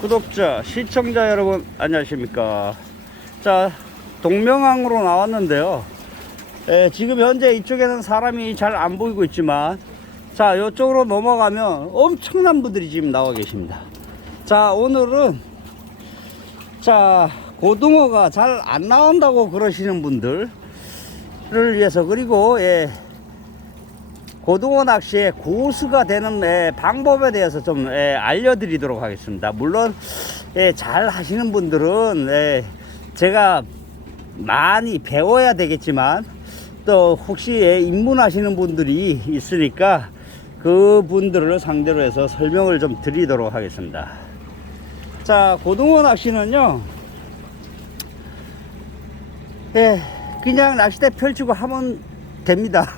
구독자, 시청자 여러분 안녕하십니까. 자, 동명항으로 나왔는데요. 지금 현재 이쪽에는 사람이 잘 안 보이고 있지만, 자, 이쪽으로 넘어가면 엄청난 분들이 지금 나와 계십니다. 자, 오늘은 자, 고등어가 잘 안 나온다고 그러시는 분들을 위해서, 그리고 고등어 낚시의 고수가 되는 방법에 대해서 좀 알려드리도록 하겠습니다. 물론 잘 하시는 분들은 제가 많이 배워야 되겠지만, 또 혹시 입문하시는 분들이 있으니까 그 분들을 상대로 해서 설명을 좀 드리도록 하겠습니다. 자, 고등어 낚시는요, 그냥 낚싯대 펼치고 하면 됩니다.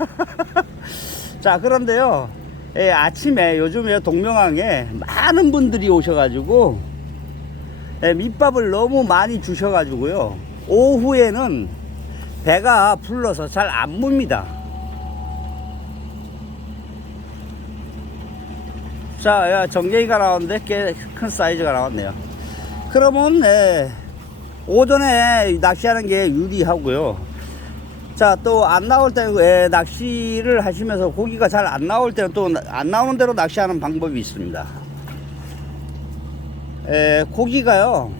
자, 그런데요, 아침에 요즘에 동명항에 많은 분들이 오셔가지고 밑밥을 너무 많이 주셔가지고요, 오후에는 배가 불러서 잘 안 뭅니다. 자, 정갱이가 나왔는데 꽤 큰 사이즈가 나왔네요. 그러면 오전에 낚시하는 게 유리하고요. 자, 또 안 나올 때 낚시를 하시면서 고기가 잘 안 나올 때는 또 안 나오는 대로 낚시하는 방법이 있습니다. 고기가요,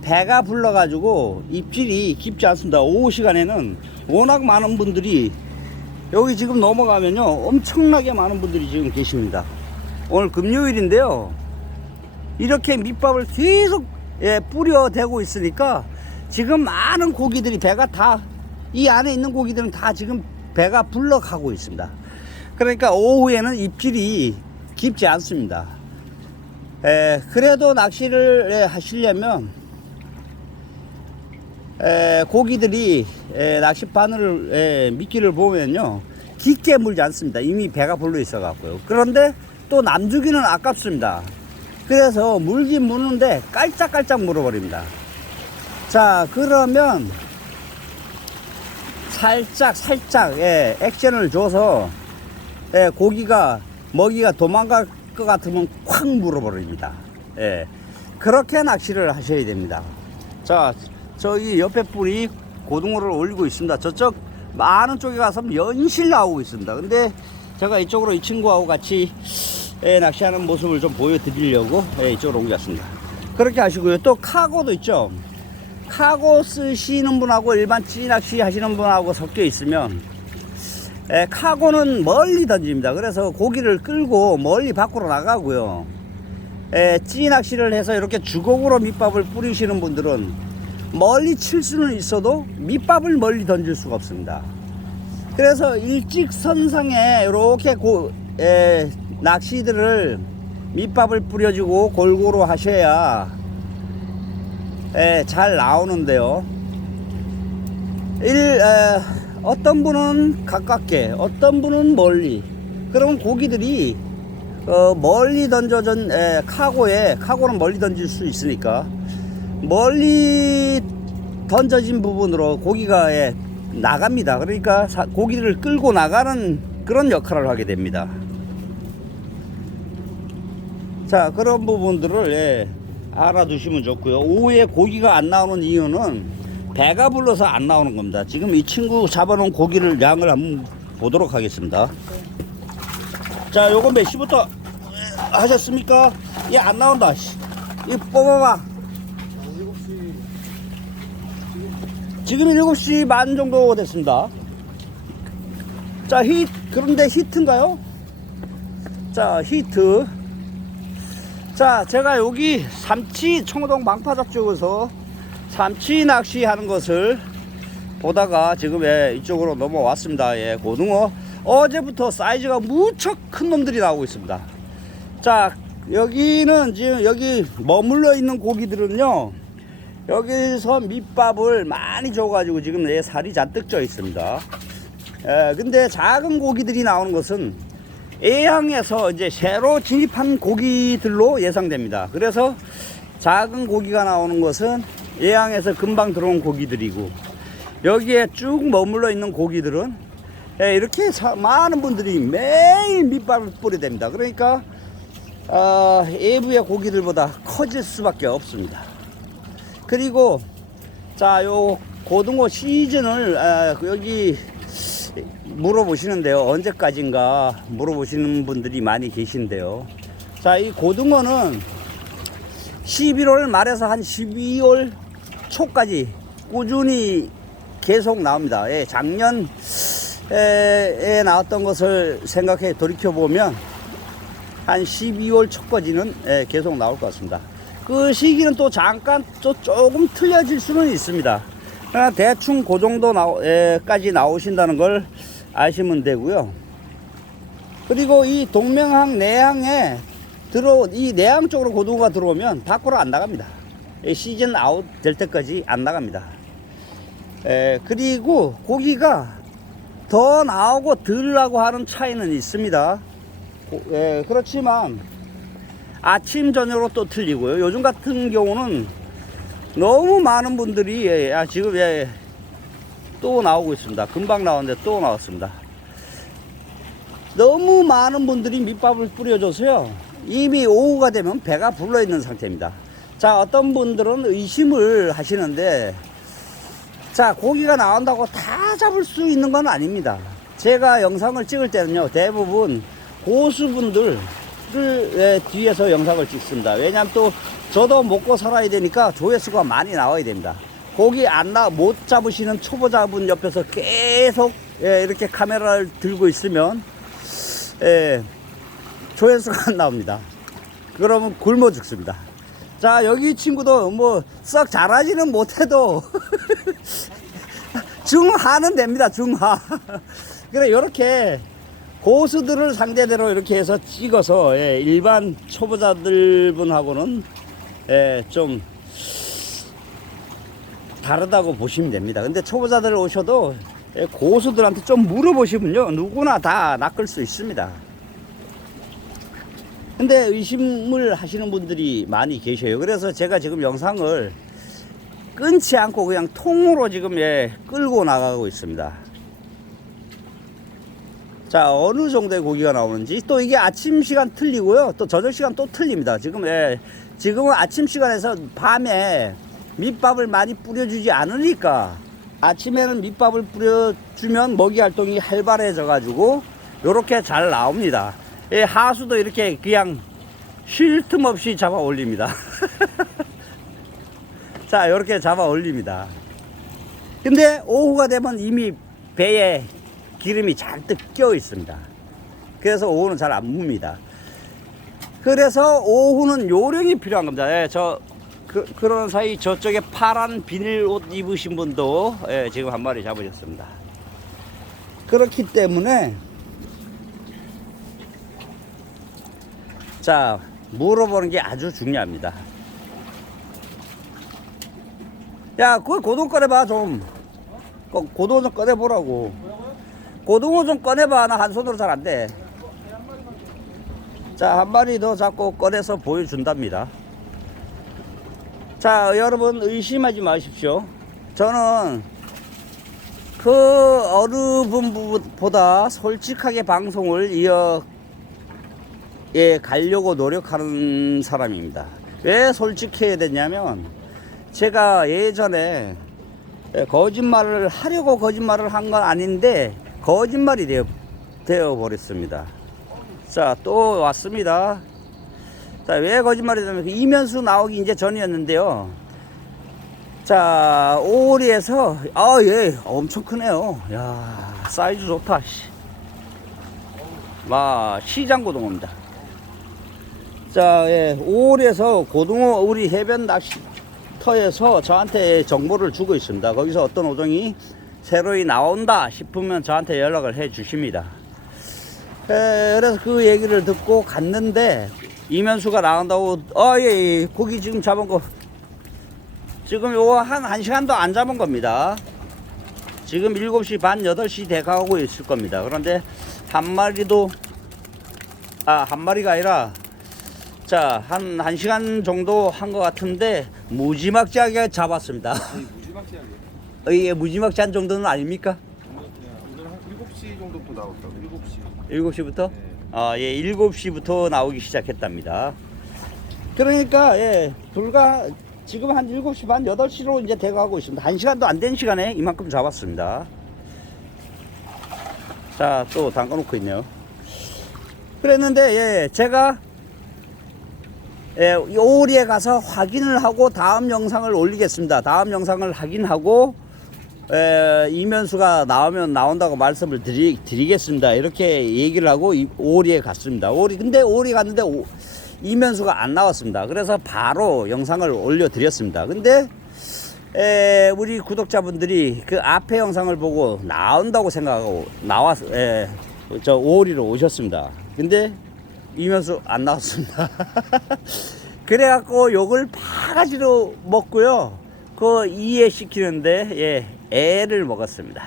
배가 불러가지고 입질이 깊지 않습니다. 오후 시간에는 워낙 많은 분들이, 여기 지금 넘어가면요 엄청나게 많은 분들이 지금 계십니다. 오늘 금요일인데요, 이렇게 밑밥을 계속 뿌려 대고 있으니까 지금 많은 고기들이, 배가 다, 이 안에 있는 고기들은 다 지금 배가 불러가고 있습니다. 그러니까 오후에는 입질이 깊지 않습니다. 그래도 낚시를 하시려면 고기들이 낚싯바늘을 미끼를 보면요 깊게 물지 않습니다. 이미 배가 불러 있어 갖고요. 그런데 또 남주기는 아깝습니다. 그래서 물긴 무는데 깔짝깔짝 물어버립니다. 자, 그러면 살짝 액션을 줘서 고기가, 먹이가 도망갈 것 같으면 콱 물어버립니다. 그렇게 낚시를 하셔야 됩니다. 자, 저기 옆에 분이 고등어를 올리고 있습니다. 저쪽 많은 쪽에 가서 연실 나오고 있습니다. 근데 제가 이쪽으로 이 친구하고 같이 낚시하는 모습을 좀 보여드리려고 이쪽으로 옮겼습니다. 그렇게 하시고요. 또 카고도 있죠. 카고 쓰시는 분하고 일반 찌낚시 하시는 분하고 섞여 있으면 카고는 멀리 던집니다. 그래서 고기를 끌고 멀리 밖으로 나가고요. 찌낚시를 해서 이렇게 주걱으로 밑밥을 뿌리시는 분들은 멀리 칠 수는 있어도 밑밥을 멀리 던질 수가 없습니다. 그래서 일직선상에 이렇게 낚시들을 밑밥을 뿌려주고 골고루 하셔야 잘 나오는데요. 어떤 분은 가깝게, 어떤 분은 멀리. 그러면 고기들이 멀리 던져진 카고는 멀리 던질 수 있으니까 멀리 던져진 부분으로 고기가 나갑니다. 그러니까 고기를 끌고 나가는 그런 역할을 하게 됩니다. 자, 그런 부분들을 알아두시면 좋고요. 오후에 고기가 안 나오는 이유는 배가 불러서 안 나오는 겁니다. 지금 이 친구 잡아놓은 고기를 양을 한번 보도록 하겠습니다. 자, 요거 몇 시부터 하셨습니까? 얘 안 나온다. 이거 뽑아봐. 지금 7시 반 정도 됐습니다. 자, 그런데 히트인가요? 자, 히트. 자, 제가 여기 삼치 청호동 망파잡 쪽에서 삼치 낚시 하는 것을 보다가 지금 이쪽으로 넘어왔습니다. 고등어 어제부터 사이즈가 무척 큰 놈들이 나오고 있습니다. 자, 여기는 지금 여기 머물러 있는 고기들은요, 여기서 밑밥을 많이 줘가지고 지금 살이 잔뜩 쪄 있습니다. 근데 작은 고기들이 나오는 것은 예양에서 이제 새로 진입한 고기들로 예상됩니다. 그래서 작은 고기가 나오는 것은 예양에서 금방 들어온 고기들이고, 여기에 쭉 머물러 있는 고기들은 이렇게 많은 분들이 매일 밑밥을 뿌려댑니다. 그러니까 외부의 고기들보다 커질 수밖에 없습니다. 그리고 자, 요 고등어 시즌을 여기 물어보시는데요. 언제까지인가 물어보시는 분들이 많이 계신데요. 자, 이 고등어는 11월 말에서 한 12월 초까지 꾸준히 계속 나옵니다. 예, 작년에 나왔던 것을 생각해 돌이켜보면 한 12월 초까지는 계속 나올 것 같습니다. 그 시기는 또 잠깐 또 조금 틀려질 수는 있습니다. 그러나 대충 그 정도 까지 나오신다는 걸 아시면 되고요. 그리고 이 동명항 내항에 이 내항 쪽으로 고등어가 들어오면 밖으로 안 나갑니다. 시즌 아웃 될 때까지 안 나갑니다. 그리고 고기가 더 나오고 덜 나고 하는 차이는 있습니다. 그렇지만 아침 저녁으로 또 틀리고요. 요즘 같은 경우는 너무 많은 분들이 지금 또 나오고 있습니다. 금방 나왔는데 또 나왔습니다. 너무 많은 분들이 밑밥을 뿌려줘서요, 이미 오후가 되면 배가 불러 있는 상태입니다. 자, 어떤 분들은 의심을 하시는데, 자, 고기가 나온다고 다 잡을 수 있는 건 아닙니다. 제가 영상을 찍을 때는요, 대부분 고수분들을 뒤에서 영상을 찍습니다. 왜냐하면 또 저도 먹고 살아야 되니까 조회수가 많이 나와야 됩니다. 고기 못 잡으시는 초보자분 옆에서 계속 이렇게 카메라를 들고 있으면 조회수가 안 나옵니다. 그러면 굶어 죽습니다. 자, 여기 친구도 뭐 썩 잘하지는 못해도 중하는 됩니다. 중하. 그래, 이렇게 고수들을 상대대로 이렇게 해서 찍어서 일반 초보자들분하고는 좀 다르다고 보시면 됩니다. 근데 초보자들 오셔도 고수들한테 좀 물어보시면요, 누구나 다 낚을 수 있습니다. 근데 의심을 하시는 분들이 많이 계셔요. 그래서 제가 지금 영상을 끊지 않고 그냥 통으로 지금 끌고 나가고 있습니다. 자, 어느 정도의 고기가 나오는지, 또 이게 아침 시간 틀리고요, 또 저녁 시간 또 틀립니다. 지금은 아침 시간에서 밤에 밑밥을 많이 뿌려주지 않으니까, 아침에는 밑밥을 뿌려주면 먹이 활동이 활발해져 가지고 요렇게 잘 나옵니다. 하수도 이렇게 그냥 쉴 틈 없이 잡아 올립니다. 자, 요렇게 잡아 올립니다. 근데 오후가 되면 이미 배에 기름이 잔뜩 껴 있습니다. 그래서 오후는 잘 안 뭅니다. 그래서 오후는 요령이 필요한 겁니다. 그런 사이 저쪽에 파란 비닐 옷 입으신 분도 지금 한 마리 잡으셨습니다. 그렇기 때문에 자, 물어보는 게 아주 중요합니다. 야, 그 고등어 꺼내봐 좀. 고등어 좀 꺼내보라고. 고등어 좀 꺼내봐. 나 한 손으로 잘 안 돼. 자, 한 마리 더 잡고 꺼내서 보여준답니다. 자, 여러분 의심하지 마십시오. 저는 그 어느 분보다 솔직하게 방송을 가려고 노력하는 사람입니다. 왜 솔직해야 되냐면, 제가 예전에 거짓말을 하려고 거짓말을 한 건 아닌데 거짓말이 되어 버렸습니다. 자, 또 왔습니다. 자, 왜 거짓말이 되냐면, 이면수 나오기 이제 전이었는데요. 자, 오리에서 엄청 크네요. 야, 사이즈 좋다. 시장 고등어입니다. 자, 오리에서 고등어 우리 해변 낚시터에서 저한테 정보를 주고 있습니다. 거기서 어떤 어종이 새로이 나온다 싶으면 저한테 연락을 해 주십니다. 그래서 그 얘기를 듣고 갔는데, 이면수가 나온다고, 고기 지금 잡은 거, 지금 요거 한 1시간도 안 잡은 겁니다. 지금 7시 반, 8시 돼가고 있을 겁니다. 그런데 한 마리가 아니라, 자, 한 1시간 정도 한 것 같은데, 무지막지하게 잡았습니다. 무지막지하게? 무지막지한 정도는 아닙니까? 오늘 한 7시 정도부터 나왔다고. 7시. 7시부터? 네. 예, 7시부터 나오기 시작했답니다. 그러니까 예, 불과 지금 한 7시 반 8시로 이제 돼가고 있습니다. 1시간도 안 된 시간에 이만큼 잡았습니다. 자, 또 담가놓고 있네요. 그랬는데 예, 제가 예, 오리에 가서 확인을 하고 다음 영상을 올리겠습니다. 다음 영상을 확인하고 이면수가 나온다고 말씀을 드리겠습니다. 이렇게 얘기를 하고 오리에 갔습니다. 근데 오리 갔는데 이면수가 안 나왔습니다. 그래서 바로 영상을 올려드렸습니다. 근데 우리 구독자분들이 그 앞에 영상을 보고 나온다고 생각하고 저 오리로 오셨습니다. 근데 이면수 안 나왔습니다. 그래갖고 욕을 바가지로 먹고요. 그 이해시키는데 예, 애를 먹었습니다.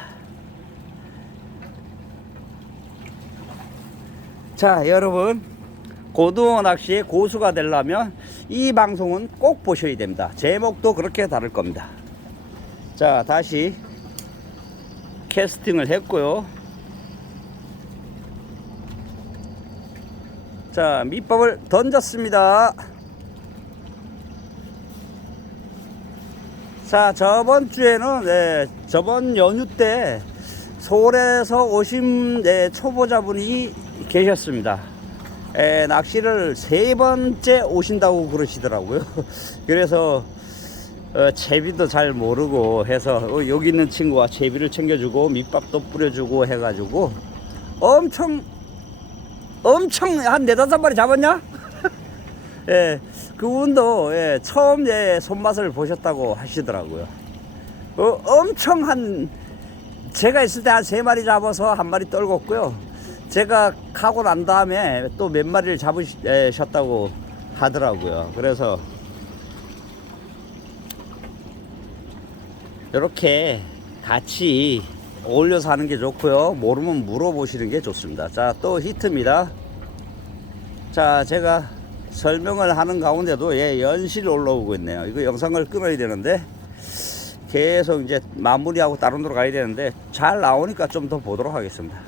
자, 여러분, 고등어 낚시의 고수가 되려면 이 방송은 꼭 보셔야 됩니다. 제목도 그렇게 다를 겁니다. 자, 다시 캐스팅을 했고요. 자, 밑밥을 던졌습니다. 자, 저번 주에는 저번 연휴 때 서울에서 오신 초보자분이 계셨습니다. 낚시를 3번째 오신다고 그러시더라고요. 그래서 채비도 잘 모르고 해서 여기 있는 친구가 채비를 챙겨주고 밑밥도 뿌려주고 해가지고 엄청 한 4-5마리 잡았냐? 예, 그분도 처음 손맛을 보셨다고 하시더라고요. 엄청 제가 있을 때 한 3마리 잡아서 1마리 떨궜고요. 제가 가고 난 다음에 또 몇 마리를 잡으셨다고 하더라고요. 그래서 이렇게 같이 올려서 하는 게 좋고요. 모르면 물어보시는 게 좋습니다. 자, 또 히트입니다. 자, 제가 설명을 하는 가운데도 연실 올라오고 있네요. 이거 영상을 끊어야 되는데 계속 이제 마무리하고 다른 데로 가야 되는데 잘 나오니까 좀 더 보도록 하겠습니다.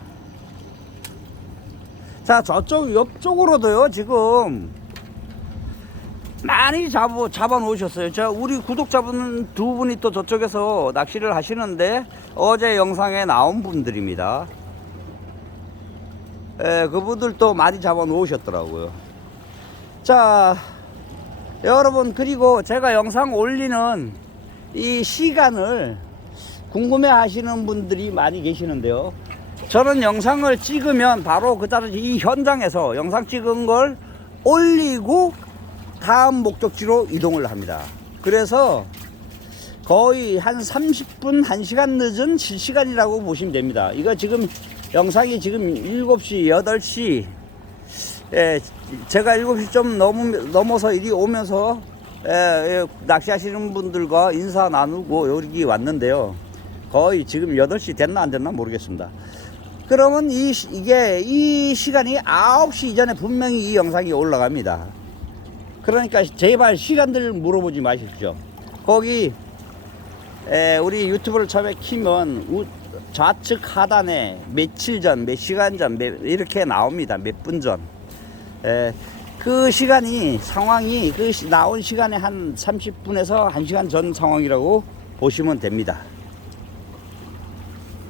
자, 저쪽 옆쪽으로도요 지금 많이 잡아 놓으셨어요. 우리 구독자분 2분이 또 저쪽에서 낚시를 하시는데 어제 영상에 나온 분들입니다. 그분들도 많이 잡아 놓으셨더라고요. 자, 여러분, 그리고 제가 영상 올리는 이 시간을 궁금해 하시는 분들이 많이 계시는데요. 저는 영상을 찍으면 바로 그 자리 이 현장에서 영상 찍은 걸 올리고 다음 목적지로 이동을 합니다. 그래서 거의 한 30분, 1시간 늦은 실시간이라고 보시면 됩니다. 이거 지금 영상이 지금 7시, 8시, 제가 7시 좀 넘어서 이리 오면서 낚시하시는 분들과 인사 나누고 여기 왔는데요. 거의 지금 8시 됐나 안 됐나 모르겠습니다. 그러면 이 시간이 9시 이전에 분명히 이 영상이 올라갑니다. 그러니까 제발 시간들 물어보지 마십시오. 거기 우리 유튜브를 처음에 키면 좌측 하단에 며칠 전, 몇 시간 전 이렇게 나옵니다. 몇 분 전. 그 시간이 상황이 나온 시간에 한 30분에서 1시간 전 상황이라고 보시면 됩니다.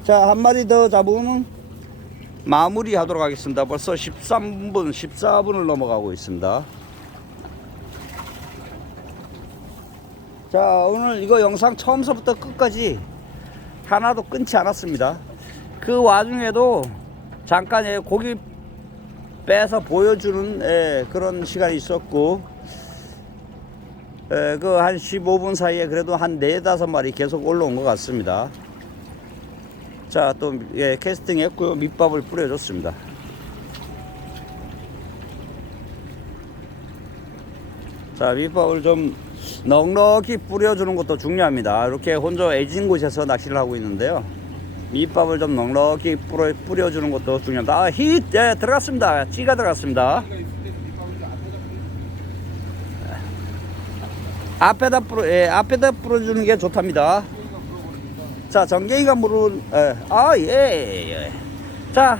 자, 한 마리 더 잡으면 마무리 하도록 하겠습니다. 벌써 13분, 14분을 넘어가고 있습니다. 자, 오늘 이거 영상 처음서부터 끝까지 하나도 끊지 않았습니다. 그 와중에도 잠깐 고기 빼서 보여주는 그런 시간이 있었고, 그 한 15분 사이에 그래도 한 4-5마리 계속 올라온 것 같습니다. 자, 또 캐스팅 했고요. 밑밥을 뿌려줬습니다. 자, 밑밥을 좀 넉넉히 뿌려주는 것도 중요합니다. 이렇게 혼자 애진 곳에서 낚시를 하고 있는데요. 밑밥을 좀 넉넉히 뿌려주는 것도 중요합니다. 히트 들어갔습니다. 찌가 들어갔습니다. 앞에다 뿌려주는 게 좋답니다. 자, 전갱이가 물은 자,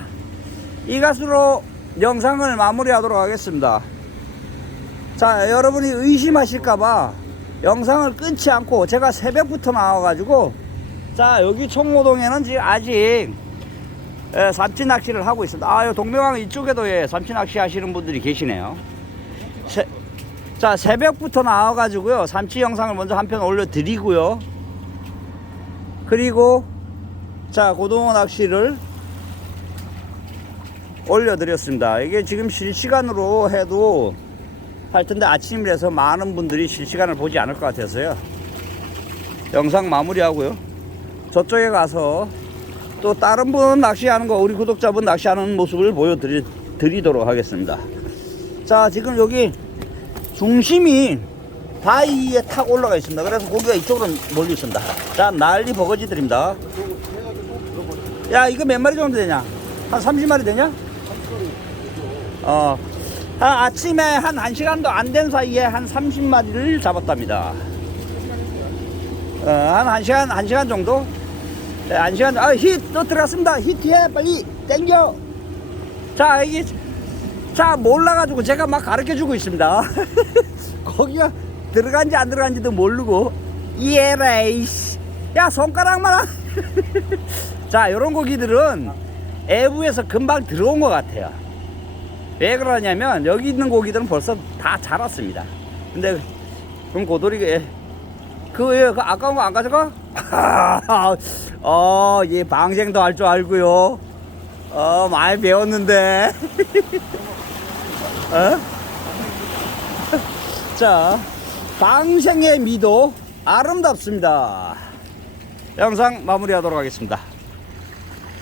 이 갓으로 영상을 마무리하도록 하겠습니다. 자, 여러분이 의심하실까봐 영상을 끊지 않고 제가 새벽부터 나와가지고, 자, 여기 청호동에는 지금 아직 삼치 낚시를 하고 있습니다. 요 동명항 이쪽에도 삼치 낚시 하시는 분들이 계시네요. 자, 새벽부터 나와가지고요, 삼치 영상을 먼저 한 편 올려드리고요. 그리고 자, 고등어 낚시를 올려드렸습니다. 이게 지금 실시간으로 해도 할 텐데 아침이라서 많은 분들이 실시간을 보지 않을 것 같아서요, 영상 마무리하고요, 저쪽에 가서 또 다른 분 낚시하는 거, 우리 구독자분 낚시하는 모습을 보여드리도록 하겠습니다. 자, 지금 여기 중심이 바위에 탁 올라가 있습니다. 그래서 고기가 이쪽으로 몰려 있습니다. 자, 난리 버거지들입니다. 야, 이거 몇 마리 정도 되냐? 한 30마리 되냐? 아침에 한 1시간도 안 된 사이에 한 30마리를 잡았답니다. 한 1시간 정도? 네, 1시간, 히트 또 들어갔습니다. 히트해, 빨리 땡겨. 자, 이게, 자, 몰라가지고 제가 막 가르쳐 주고 있습니다. 거기가 들어간지 안 들어간지도 모르고, 이에라이씨. 야, 손가락만. 자, 요런 고기들은 애부에서 금방 들어온 것 같아요. 왜 그러냐면 여기 있는 고기들은 벌써 다 자랐습니다. 근데 그럼 고돌이가 그 아까운 거 안 가져가? 얘 방생도 할 줄 알고요. 많이 배웠는데. 자, 방생의 미도 아름답습니다. 영상 마무리하도록 하겠습니다.